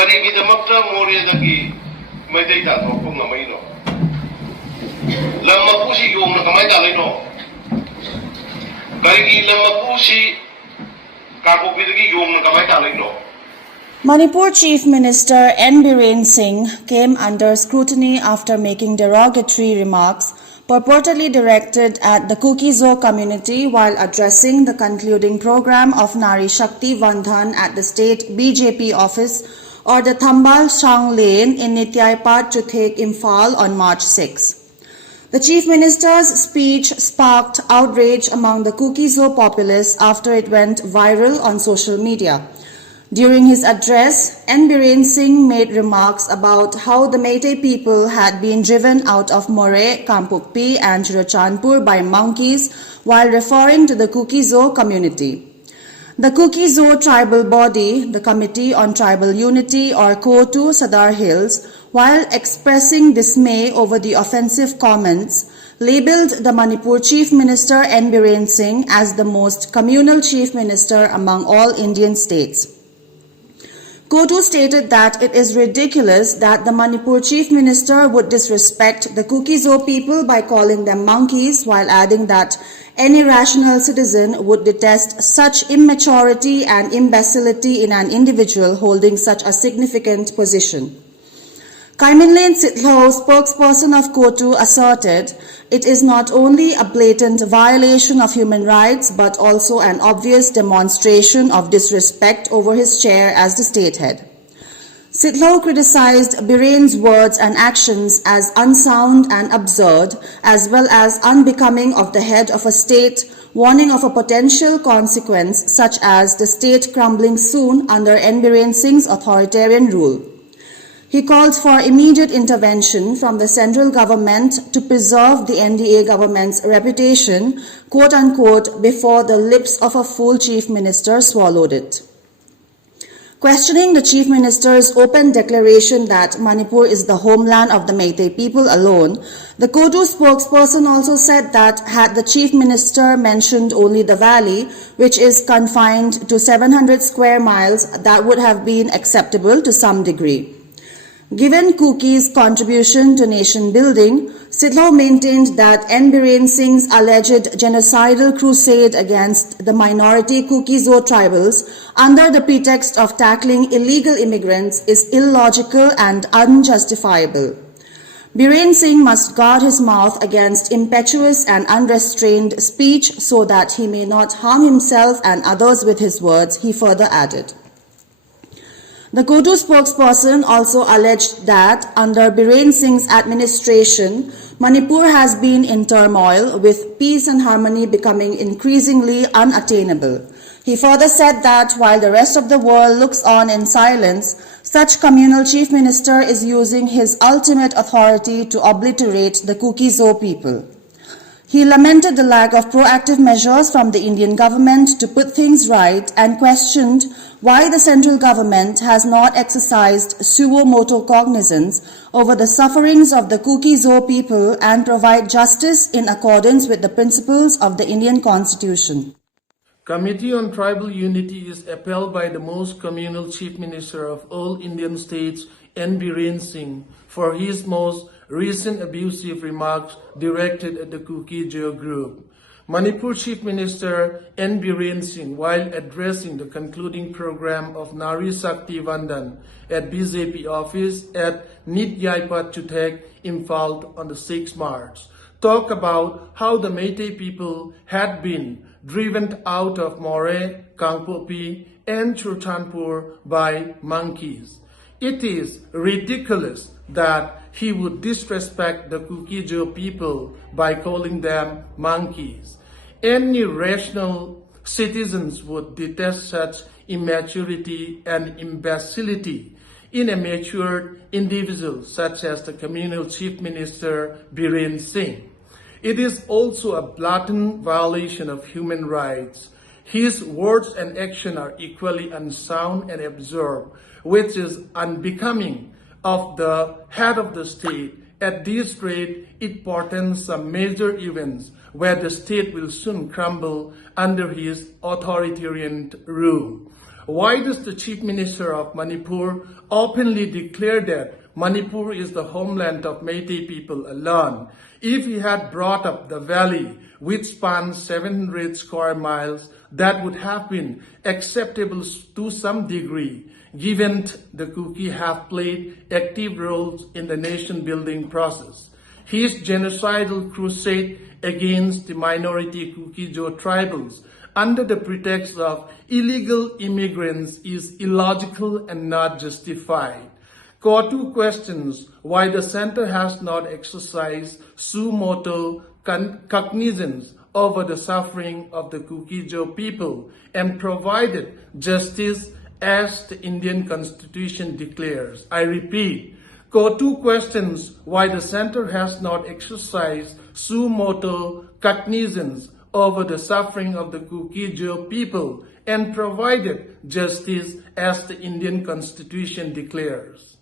Karigidamagta Moredagi Medita Topong Namaino. Lamapusi yung nakamay no. Karigi lamapusi kakupidagi yung nakamay no. Manipur Chief Minister N. Biren Singh came under scrutiny after making derogatory remarks purportedly directed at the Kuki-Zo community while addressing the concluding program of Nari Shakti Vandhan at the state BJP office or the Thambal Shang Lane in Nityaipat Chuthek, Imphal on March 6. The Chief Minister's speech sparked outrage among the Kuki-Zo populace after it went viral on social media. During his address, N. Biren Singh made remarks about how the Meitei people had been driven out of More, Kampukpi and Churachandpur by monkeys while referring to the Kuki-Zo community. The Kuki-Zo tribal body, the Committee on Tribal Unity or CoTU Sadar Hills, while expressing dismay over the offensive comments, labelled the Manipur Chief Minister N. Biren Singh as the most communal Chief Minister among all Indian states. CoTU stated that it is ridiculous that the Manipur Chief Minister would disrespect the Kuki-Zo people by calling them monkeys, while adding that any rational citizen would detest such immaturity and imbecility in an individual holding such a significant position. Kaiminlain Sitlo, spokesperson of CoTU, asserted it is not only a blatant violation of human rights but also an obvious demonstration of disrespect over his chair as the state head. Sitlo criticized Biren's words and actions as unsound and absurd, as well as unbecoming of the head of a state, warning of a potential consequence such as the state crumbling soon under N. Biren Singh's authoritarian rule. He called for immediate intervention from the central government to preserve the NDA government's reputation, quote-unquote, before the lips of a fool chief minister swallowed it. Questioning the chief minister's open declaration that Manipur is the homeland of the Meitei people alone, the CoTU spokesperson also said that had the chief minister mentioned only the valley, which is confined to 700 square miles, that would have been acceptable to some degree. Given Kuki's contribution to nation building, Sitlo maintained that N. Biren Singh's alleged genocidal crusade against the minority Kuki-Zo tribals under the pretext of tackling illegal immigrants is illogical and unjustifiable. Biren Singh must guard his mouth against impetuous and unrestrained speech so that he may not harm himself and others with his words, he further added. The CoTU spokesperson also alleged that under Biren Singh's administration, Manipur has been in turmoil, with peace and harmony becoming increasingly unattainable. He further said that while the rest of the world looks on in silence, such communal chief minister is using his ultimate authority to obliterate the Kuki-Zo people. He lamented the lack of proactive measures from the Indian government to put things right and questioned why the central government has not exercised suo motu cognizance over the sufferings of the Kuki-Zo people and provide justice in accordance with the principles of the Indian Constitution. Committee on Tribal Unity is upheld by the most communal Chief Minister of all Indian states, N. Biren Singh, for his most recent abusive remarks directed at the Kuki-Zo group. Manipur Chief Minister N. Biren Singh, while addressing the concluding program of Nari Shakti Vandhan at BJP office at Nityaipat Chuthek, Imphal on the 6th March, talked about how the Meitei people had been driven out of More, Kampukpi and Churachandpur by monkeys. It is ridiculous that he would disrespect the Kuki-Zo people by calling them monkeys. Any rational citizens would detest such immaturity and imbecility in a mature individual such as the communal chief minister Biren Singh. It is also a blatant violation of human rights. His words and action are equally unsound and absurd, which is unbecoming of the head of the state. At this rate, it portends some major events where the state will soon crumble under his authoritarian rule. why does the Chief Minister of Manipur openly declare that Manipur is the homeland of Meitei people alone? If he had brought up the valley, which spans 700 square miles, that would have been acceptable to some degree, given the Kuki have played active roles in the nation-building process. His genocidal crusade against the minority Kuki-Zo tribals under the pretext of illegal immigrants is illogical and not justified. CoTU questions why the center has not exercised suo motu cognizance over the suffering of the Kuki-Zo people and provided justice as the Indian Constitution declares. I repeat, CoTU questions why the center has not exercised suo motu cognizance over the suffering of the Kuki-Zo people and provided justice as the Indian Constitution declares.